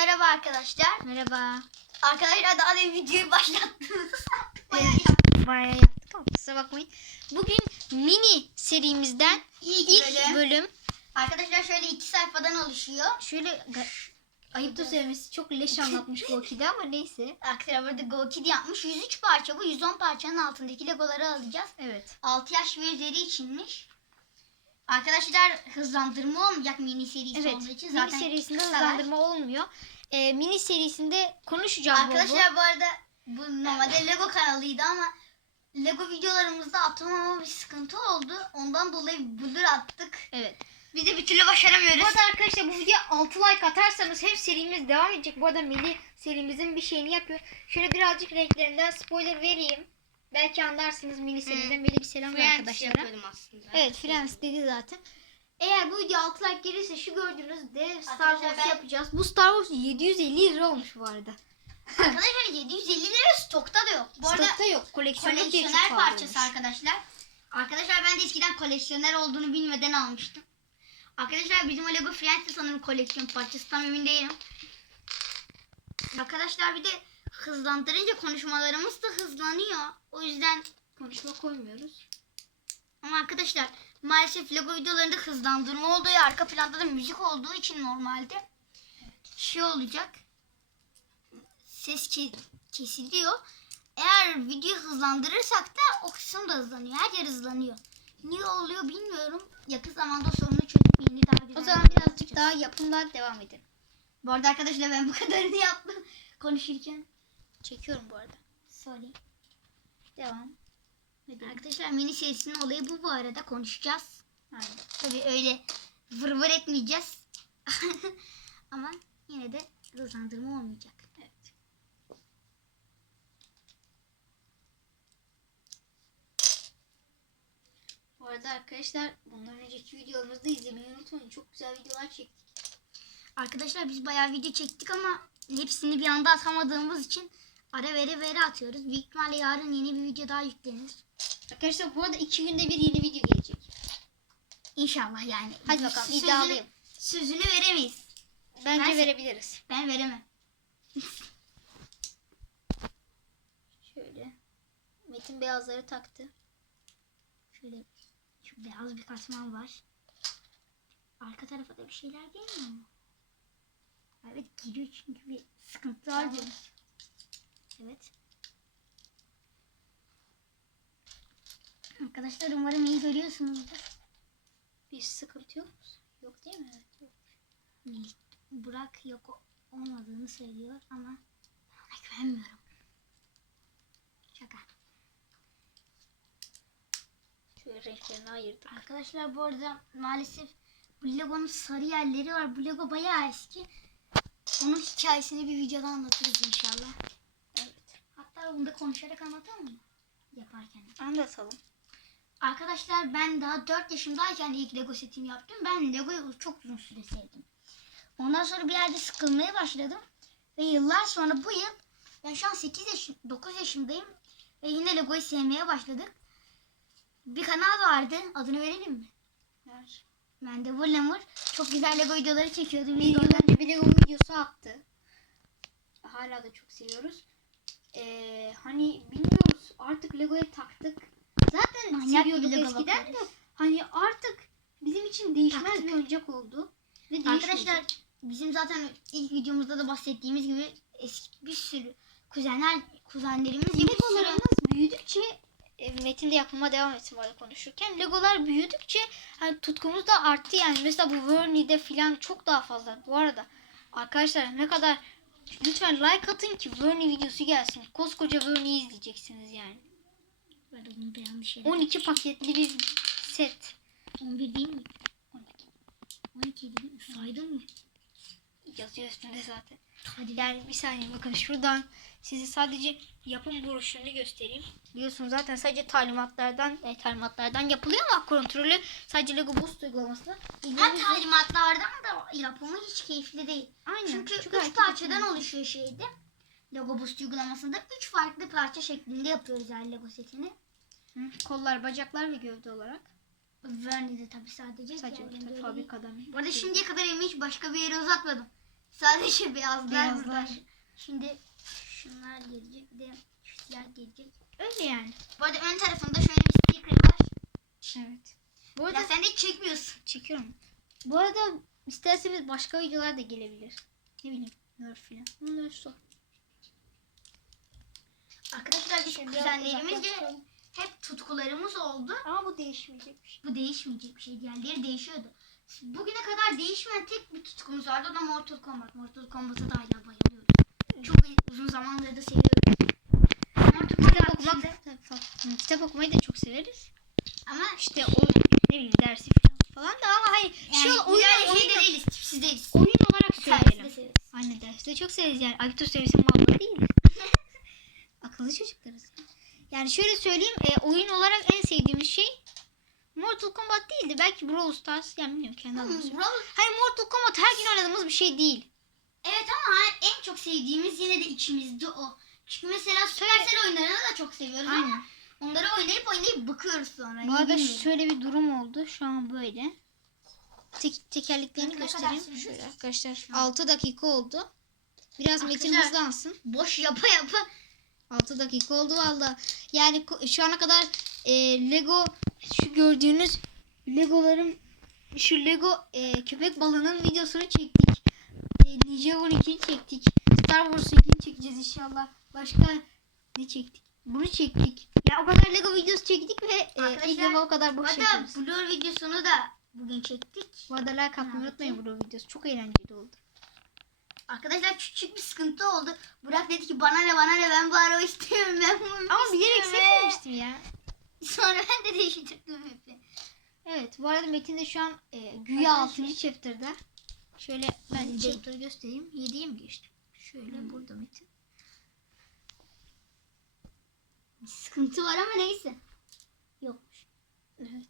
merhaba arkadaşlar. Merhaba. Arkadaşlar daha da videoyu başlattınız. Bayağı Evet, Bayağı yaptık ama kusura bakmayın. Bugün mini serimizden İlk ilk bölüm. bölüm. Arkadaşlar şöyle iki sayfadan oluşuyor. Şöyle ga- ayıp da söylemesi çok leş anlatmış Goki'de ama neyse. Arkadaşlar burada Go Kid yapmış. 103 parça bu. 110 parçanın altındaki legoları alacağız. Evet. 6 yaş ve üzeri içinmiş. Arkadaşlar hızlandırma olmayacak mini serisi Evet. olduğu için. Mini Zaten serisinde kısalar. hızlandırma olmuyor. Ee, mini serisinde bol. Arkadaşlar bu arada bu normalde Lego kanalıydı ama Lego videolarımızda atamama bir sıkıntı oldu. Ondan dolayı blur attık. Evet. Biz de bir türlü başaramıyoruz. Bu arada arkadaşlar bu videoya 6 like atarsanız hem serimiz devam edecek. Bu arada Meli serimizin bir şeyini yapıyor. Şöyle birazcık renklerinden spoiler vereyim. Belki anlarsınız mini seride. Meli bir selam ver arkadaşlara. aslında. Evet Friends dedi zaten. Eğer bu video 6 like gelirse şu gördüğünüz dev Star Arkadaşlar Wars ben- yapacağız. Bu Star Wars 750 lira olmuş bu arada. Arkadaşlar 750 lira stokta da yok. Bu arada Stokta yok. Koleksiyonluk diye çok koleksiyoner pahalı parçası olmuş. arkadaşlar. Arkadaşlar ben de eskiden koleksiyoner olduğunu bilmeden almıştım. Arkadaşlar bizim o Lego Friends de sanırım koleksiyon parçası tam emin değilim. Arkadaşlar bir de hızlandırınca konuşmalarımız da hızlanıyor. O yüzden Konuşma koymuyoruz. ama arkadaşlar maalesef Lego videolarında hızlandırma olduğu ya arka planda da müzik olduğu için normalde şey olacak. Ses ke- kesiliyor. Eğer video hızlandırırsak da o kısım da hızlanıyor. Her yer hızlanıyor. Niye oluyor bilmiyorum. Yakın zamanda sorunu çözüp yeni daha güzel O zaman birazcık daha yapımdan devam edelim. Bu arada arkadaşlar ben bu kadarını yaptım konuşurken. Çekiyorum bu arada. Sorry. Devam. Arkadaşlar mini serisinin olayı bu bu arada konuşacağız. Aynen. Tabii öyle vır vır etmeyeceğiz. Ama yine de hızlandırma olmayacak. Evet. Bu arada arkadaşlar bundan önceki videolarımızı da izlemeyi unutmayın. Çok güzel videolar çektik. Arkadaşlar biz bayağı video çektik ama hepsini bir anda atamadığımız için ara vere vere atıyoruz. Büyük ihtimalle yarın yeni bir video daha yüklenir. Arkadaşlar bu arada iki günde bir yeni video gelecek. İnşallah yani. Hadi bakalım Sözünü- iddialıyım. Sözünü veremeyiz. Bence Ben- verebiliriz. Ben veremem. Şöyle. Metin beyazları taktı. Şöyle şu beyaz bir katman var. Arka tarafa da bir şeyler gelmiyor mu? Evet giriyor çünkü bir sıkıntı var Tamam. Evet. Arkadaşlar umarım iyi görüyorsunuzdur. Bir sıkıntı yok mu? Yok değil mi? Evet. Yok. Burak yok olmadığını söylüyor ama ben ona güvenmiyorum. Şaka. Şöyle renklerini ayırdık. Arkadaşlar bu arada maalesef bu Lego'nun sarı yerleri var. Bu Lego bayağı eski. Onun hikayesini bir videoda anlatırız inşallah. Hatta bunu da konuşarak anlatalım mı? Yaparken. Anlatalım. Arkadaşlar ben daha 4 yaşımdayken ilk Lego setimi yaptım. Ben Lego'yu çok uzun süre sevdim. Ondan sonra bir yerde sıkılmaya başladım. Ve yıllar sonra bu yıl ben şu an 8 yaşım, 9 yaşındayım. Ve yine Lego'yu sevmeye başladık. Bir kanal vardı. Adını verelim mi? Ver. Ben de Volamur. Çok güzel Lego videoları çekiyordu. Bir yıl önce bir Lego videosu attı. Hala da çok seviyoruz. Ee, hani bilmiyoruz artık Lego'ya taktık. Zaten Manyak seviyorduk eskiden de bakıyoruz. hani artık bizim için değişmez Taktık. bir oyuncak oldu. Ve Arkadaşlar bizim zaten ilk videomuzda da bahsettiğimiz gibi eski bir sürü kuzenler, kuzenlerimiz Legolarımız büyüdükçe e, Metin de yapıma devam etsin bu arada konuşurken. Legolar büyüdükçe hani tutkumuz da arttı yani. Mesela bu Verney'de falan çok daha fazla. Bu arada arkadaşlar ne kadar lütfen like atın ki Verney videosu gelsin. Koskoca Verney'i izleyeceksiniz yani. Da yanlış yere. 12 paketli bir set. 11 değil mi? 12. 12 değil mi? Saydın mı? Yazıyor üstünde zaten. Hadi. Yani bir saniye bakın şuradan size sadece yapım broşürünü göstereyim. Biliyorsunuz zaten sadece talimatlardan e, talimatlardan yapılıyor ama kontrolü sadece Lego Boost uygulamasında. Ha talimatlardan da yapımı hiç keyifli değil. Aynen. Çünkü Çünkü 3 herkes parçadan oluşuyor şeyde. Lego Boost uygulamasında 3 farklı parça şeklinde yapıyoruz her Lego setini. Hı, Kollar, bacaklar ve gövde olarak. Verney'de tabii sadece. Sadece tabii değil. fabrikadan. Bu arada şimdiye kadar elimi hiç başka bir yere uzatmadım. Sadece beyazlar, Beyazlar. burada. Şimdi şunlar gelecek bir de şu siyah gelecek. Öyle yani. Bu arada ön tarafında şöyle bir sticker var. Evet. Bu arada Ya sen de hiç çekmiyorsun. çekiyorum. Bu arada isterseniz başka videolar da gelebilir. Ne bileyim. Nerf filan. Bunu Nerf sor. Arkadaşlar biz Şöyle kuzenlerimizle hep tutkularımız oldu. Ama bu değişmeyecek bir şey. Bu değişmeyecek bir şey. Diğerleri değişiyordu. Bugüne kadar değişmeyen tek bir tutkumuz vardı. O da Mortal Kombat. Mortal Kombat'a da hala bayılıyorum. Çok uzun zamandır da seviyorum. Mortal Kitap okumak, dışında- kitap, okumayı da çok severiz. ama İşte o ne bileyim dersi falan, da ama hayır. yani şu oyun, yani oyun, şey de değiliz. Tipsiz değiliz. oyun olarak söyleyelim. Anne dersi de çok severiz yani. Ayıptır seviyesi malları değil. Akıllı çocuklarız. Yani şöyle söyleyeyim. e, oyun olarak en sevdiğimiz şey Mortal Kombat değildi. Belki Brawl Stars. Yani bilmiyorum kendi Hmm, söyleyeyim. Brawl- Hani Mortal Kombat her gün oynadığımız bir şey değil. Evet ama en çok sevdiğimiz yine de içimizde o. Çünkü mesela Supercell oyunlarını da çok seviyoruz ama Aynen. onları oynayıp oynayıp bıkıyoruz sonra. Bu arada şöyle bir durum oldu. Şu an böyle. Tek, tekerleklerini kadar göstereyim. Şöyle arkadaşlar. 6 dakika oldu. Biraz metin hızlansın. boş yapa yapa 6 dakika oldu valla. Yani şu ana kadar e, Lego şu gördüğünüz Legoların şu Lego e, köpek balığının videosunu çektik. E, Ninja 12'yi çektik. Star Wars'unkini çekeceğiz inşallah. Başka ne çektik? Bunu çektik. Ya o kadar Lego videosu çektik ve e, ilk defa o kadar boş yapıyoruz. Blur videosunu da bugün çektik. Bu arada like atmayı unutmayın bu videosu. Çok eğlenceli oldu. Arkadaşlar küçük bir sıkıntı oldu. Burak dedi ki bana ne bana ne ben bu araba istiyorum ben bunu Ama bilerek seçmemiştim ya. Sonra ben de değiştirdim hep. Evet bu arada Metin de şu an e, güya Arkadaşlar- 6. chapter'da. Şöyle ben chapter'ı göstereyim. 7'ye mi geçtim? Şöyle Hmm. burada Metin. Sıkıntı var ama neyse. Yokmuş. Evet.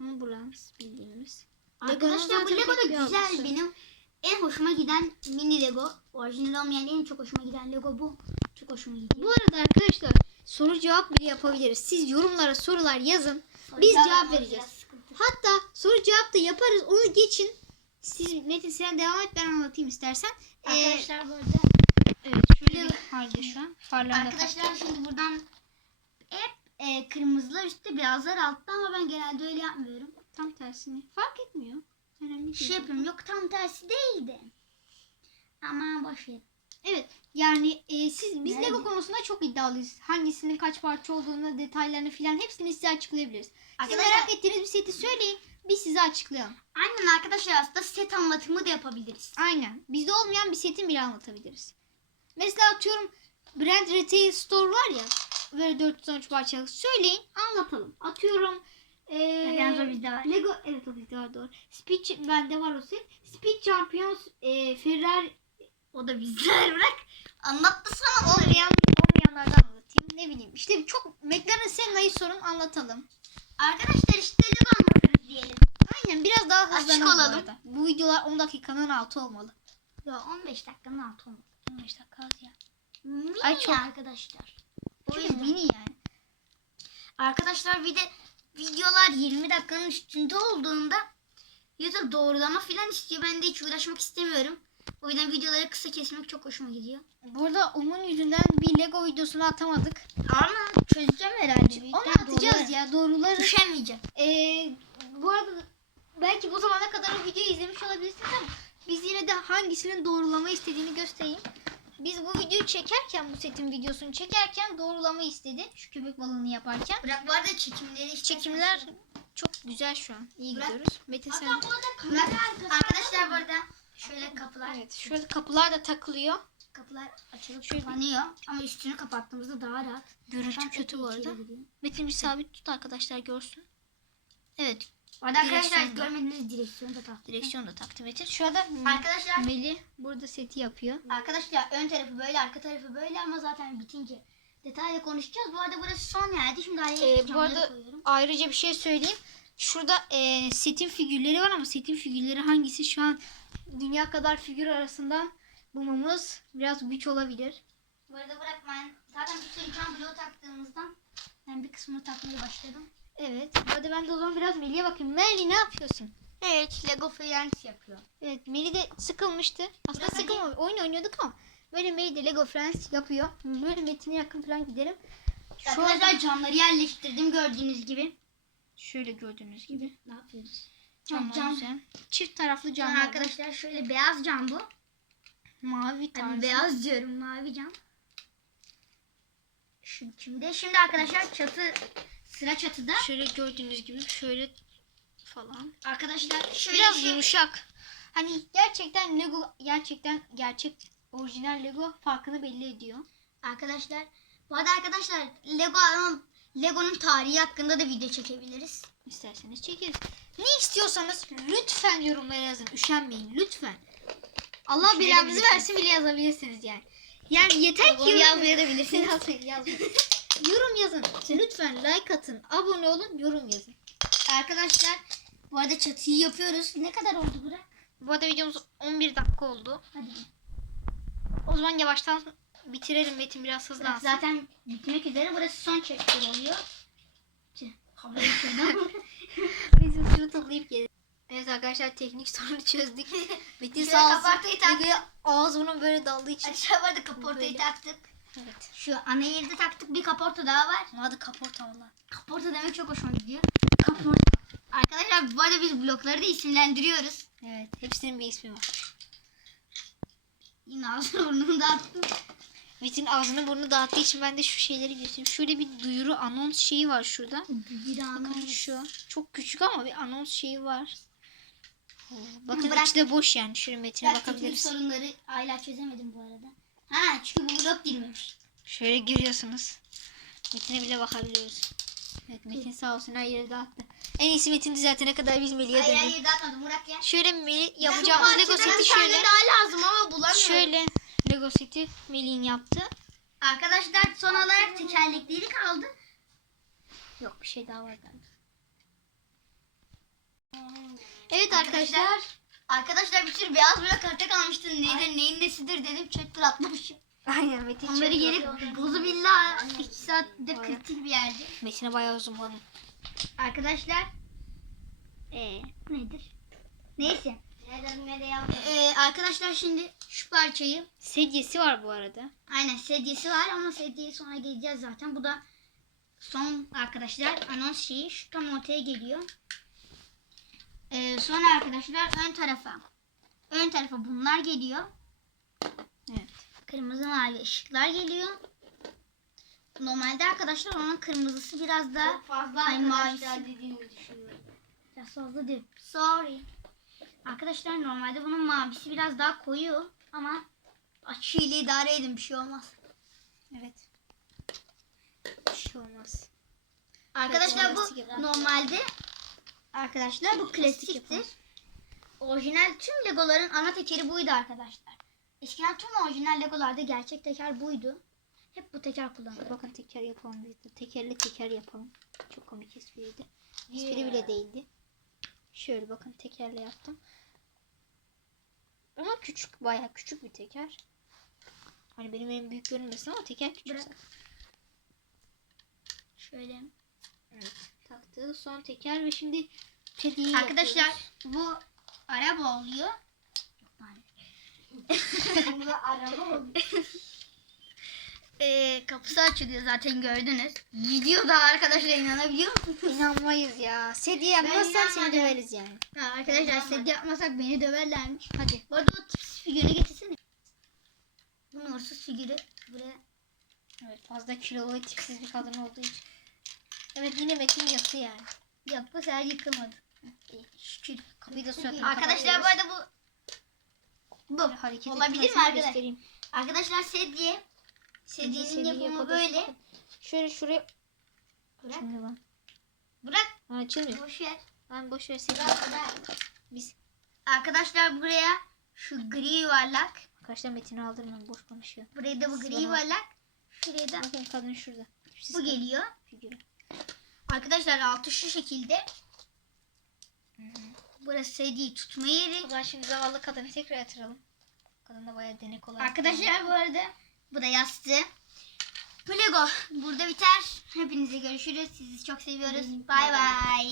Ambulans bildiğimiz. Arkadaşlar bu Lego da bir güzel. Benim en hoşuma giden mini Lego. Orijinal olmayan en çok hoşuma giden Lego bu. Çok hoşuma gidiyor. Bu arada arkadaşlar soru cevap bile yapabiliriz. Siz yorumlara sorular yazın. biz Sonra cevap vereceğiz. Hatta soru cevap da yaparız. Onu geçin. Siz Metin sen devam et ben anlatayım istersen. Ee, Arkadaşlar bu arada evet şöyle bir halde şu an. Da Arkadaşlar şimdi buradan hep e, kırmızılar üstte beyazlar altta ama ben genelde öyle yapmıyorum. Tam tersini. Fark etmiyor. Önemli değil. Şey yapıyorum yok tam tersi değildi. Ama boş ver. Evet yani e, siz biz Nerede? Lego konusunda çok iddialıyız. Hangisinin kaç parça olduğunu, detaylarını filan hepsini size açıklayabiliriz. Siz merak ettiğiniz bir seti söyleyin. Biz size açıklayalım. aynen arkadaşlar aslında set anlatımı da yapabiliriz. Aynen. Bizde olmayan bir setin bile anlatabiliriz. Mesela atıyorum Brand Retail Store var ya. Böyle 413 parçalık. Söyleyin anlatalım. Atıyorum e, o bizde var. Lego evet o bizde var doğru. Speed bende var o set. Speed Champions e, Ferrari O da bizde bırak. Anlattı sana olmayan olmayanlardan anlatayım. Ne bileyim. İşte çok McLaren Senna'yı sorun anlatalım. Arkadaşlar işte Lego. Aynen biraz daha Açık hızlanalım bu olalım. arada. Bu videolar 10 dakikanın altı olmalı. Ya 15 dakikanın altı olmadı. 15 dakika az ya. Mini Ay, çok- arkadaşlar. O yüzden. mini yani. Arkadaşlar bir de videolar 20 dakikanın üstünde olduğunda YouTube doğrulama falan istiyor. Ben de hiç uğraşmak istemiyorum. O yüzden videoları kısa kesmek çok hoşuma gidiyor. Burada onun yüzünden bir Lego videosunu atamadık. Ama çözeceğim herhalde. Onu atacağız ya doğruları. Düşemeyeceğim. Ee, bu arada belki bu zamana kadar o videoyu izlemiş olabilirsiniz ama biz yine de hangisinin doğrulama istediğini göstereyim. Biz bu videoyu çekerken bu setin videosunu çekerken doğrulama istedi. Şu köpek balığını yaparken. Bırak bu arada çekimleri. Çekimler çok güzel şu an. İyi Bırak. gidiyoruz. Mete sen. Bırak. Arkadaşlar bu arada şöyle kapılar. Evet, şurada kapılar da takılıyor. Kapılar açılıp Şöyle kapanıyor. Ama üstünü kapattığımızda daha rahat. Görüntü kötü bu arada. giriyor. Metin bir sabit tut arkadaşlar görsün. Evet, Bu arada arkadaşlar Direksiyon da. görmediğiniz direksiyonu da taktım. direksiyon da takdim Metin. Şurada Arkadaşlar Meli burada seti yapıyor. Arkadaşlar ön tarafı böyle arka tarafı böyle ama zaten bitince detaylı konuşacağız. Bu arada burası son yerdi. Şimdi araya Ee, bu camları arada koyuyorum. ayrıca bir şey söyleyeyim. Şurada e, setin figürleri var ama setin figürleri hangisi şu an dünya kadar figür arasından bulmamız biraz güç olabilir. Bu arada bırak ben zaten bir sürü cam bloğu taktığımızdan ben bir kısmını takmaya başladım. Evet. Arada ben de o zaman biraz Meli'ye bakayım. Meli ne yapıyorsun? Evet Lego Friends yapıyor. Evet Meli de sıkılmıştı. Aslında hadi. sıkılmamış. Oyun oynuyorduk ama böyle Meli de Lego Friends yapıyor. Böyle Metin'e yakın falan gidelim. Şu Arkadaşlar anda camları yerleştirdim gördüğünüz gibi. şöyle gördüğünüz gibi. Ne yapıyoruz? Camlar cam. güzel. Çift taraflı Sonra camlar. arkadaşlar şöyle beyaz cam bu. Mavi tarzı. Hani beyaz diyorum mavi cam. Şimdi şimdi arkadaşlar çatı sıra çatıda. Şöyle gördüğünüz gibi şöyle falan. Arkadaşlar şöyle Biraz bir şey- yumuşak. Hani gerçekten Lego gerçekten gerçek orijinal Lego farkını belli ediyor. Arkadaşlar bu arada arkadaşlar Lego Lego'nun tarihi hakkında da video çekebiliriz. İsterseniz çekeriz. Ne istiyorsanız lütfen yorumlara yazın. Üşenmeyin lütfen. Allah belanızı versin bile yazabilirsiniz yani. Yani yeter ki yazmayabilirsiniz. Yazmayın, yazmayın. yorum yazın. Lütfen like atın. Abone olun. Yorum yazın. Arkadaşlar bu arada çatıyı yapıyoruz. Ne kadar oldu Burak? Bu arada videomuz 11 dakika oldu. Hadi. O zaman yavaştan bitirelim. Metin biraz hızlansın. Zaten bitmek üzere. Burası son chapter oluyor. Havayı. Biz hızlı toplayıp gelelim. Evet arkadaşlar teknik sorunu çözdük. Metin sağ olsun. kabartıyı tak. Lego'ya ağız bunun böyle daldığı için. Aşağı vardı kaportayı Böyle. taktık. Evet. Şu ana yeri de taktık. Bir kaporta daha var. Hadi kaporta valla. Kaporta demek çok hoşuma gidiyor. Kaporta. Arkadaşlar bu arada biz blokları da isimlendiriyoruz. Evet. Hepsinin bir ismi var. Yine ağzını burnunu dağıttım. Metin ağzını burnunu dağıttığı için ben de şu şeyleri göstereyim. Şöyle bir duyuru anons şeyi var şurada. Bir Bakın anı. şu. Çok küçük ama bir anons şeyi var. Oo, Bakın Bırak. içi de boş yani. Şöyle Metin'e teknik bakabiliriz. sorunları hala çözemedim bu arada. Ha çünkü bu blok girmemiş. Şöyle görüyorsunuz. Metin'e bile bakabiliyoruz. Evet Metin sağ olsun her yeri dağıttı. En iyisi Metin düzeltene kadar biz Melih'e Hayır dönelim. hayır dağıtmadım Burak ya. Şöyle Melih Ben yapacağımız bu Lego parçadan seti bir tane şöyle. daha lazım ama bulamıyorum. Şöyle Lego seti Melih'in yaptı. Arkadaşlar son olarak tekerlekleri kaldı. Yok bir şey daha var galiba. Evet arkadaşlar. Arkadaşlar bir sürü beyaz blok karta kalmıştı. Neydi neyin nesidir dedim chapter atlamışım. Aynen Metin Onları geri bozu billah 2 saatte kritik bir yerde. Metin'e bayağı uzun var. Arkadaşlar Ee, nedir? Neyse. Ee, arkadaşlar şimdi şu parçayı sedyesi var bu arada. aynen sedyesi var ama sedyeye sonra geleceğiz zaten. Bu da son arkadaşlar anons şeyi şu tam ortaya geliyor. Ee, sonra arkadaşlar ön tarafa ön tarafa bunlar geliyor. Evet. Kırmızı mavi ışıklar geliyor. Normalde arkadaşlar onun kırmızısı biraz daha Çok fazla Ay, mavisi. dediğimi düşünüyorum. Biraz fazla değil. Sorry. Arkadaşlar normalde bunun mavisi biraz daha koyu ama açıyla idare edin bir şey olmaz. Evet. Bir şey olmaz. Arkadaşlar bu normalde arkadaşlar bu klasiktir. Orijinal tüm legoların ana tekeri buydu arkadaşlar. Eskiden tüm orijinal legolarda gerçek teker buydu. Hep bu teker kullanıldı. Bakın teker yapalım biz de. Tekerle teker yapalım. Çok komik espriydi. Espri bile değildi. Şöyle bakın tekerle yaptım. Ama küçük bayağı küçük bir teker. Hani benim en büyük görünmesin ama teker küçük. Şöyle. Evet. Taktığı son teker ve şimdi kediyi Arkadaşlar yapıyoruz. bu araba oluyor. Yok, pardon. Bu da araba oldu. Ee, kapısı açılıyor zaten gördünüz. Gidiyor da arkadaşlar inanabiliyor musunuz? İnanmayız ya. Sedye yapmazsan seni döveriz yani. Ha, arkadaşlar set yapmasak beni döverlermiş. Hadi. Bu arada o tipsiz figürü getirsene. Bu nursuz figürü buraya. Evet fazla kilolu tipsiz bir kadın olduğu için. Evet yine Metin yattı yani. Yok bu sefer yıkılmadı. İyi, Şükür. Kapıyı da suratına Arkadaşlar bu arada bu bu. hareket Olabilir mi arkadaşlar? göstereyim. Arkadaşlar sedye. Sedyenin Sedye yapımı böyle. Şöyle şuraya Bırak. Açılmıyor lan. Bırak. Ha, açılmıyor. Boş ver. Lan boş ver sedye. Biz Arkadaşlar buraya şu gri yuvarlak. arkadaşlar Metin'i aldırmıyorum boş konuşuyor. Buraya da bu gri yuvarlak. Şuraya da Bakın kadın şurada. Tipsiz bu geliyor. figürü. Arkadaşlar altı şu şekilde. Burası sedyeyi tutma yeri. O zaman şimdi zavallı kadını tekrar yatıralım. Kadın da bayağı denek olarak. Arkadaşlar bu arada bu da yastığı. Bu Lego burada biter. Hepinize görüşürüz. Sizi çok seviyoruz. Bay bay.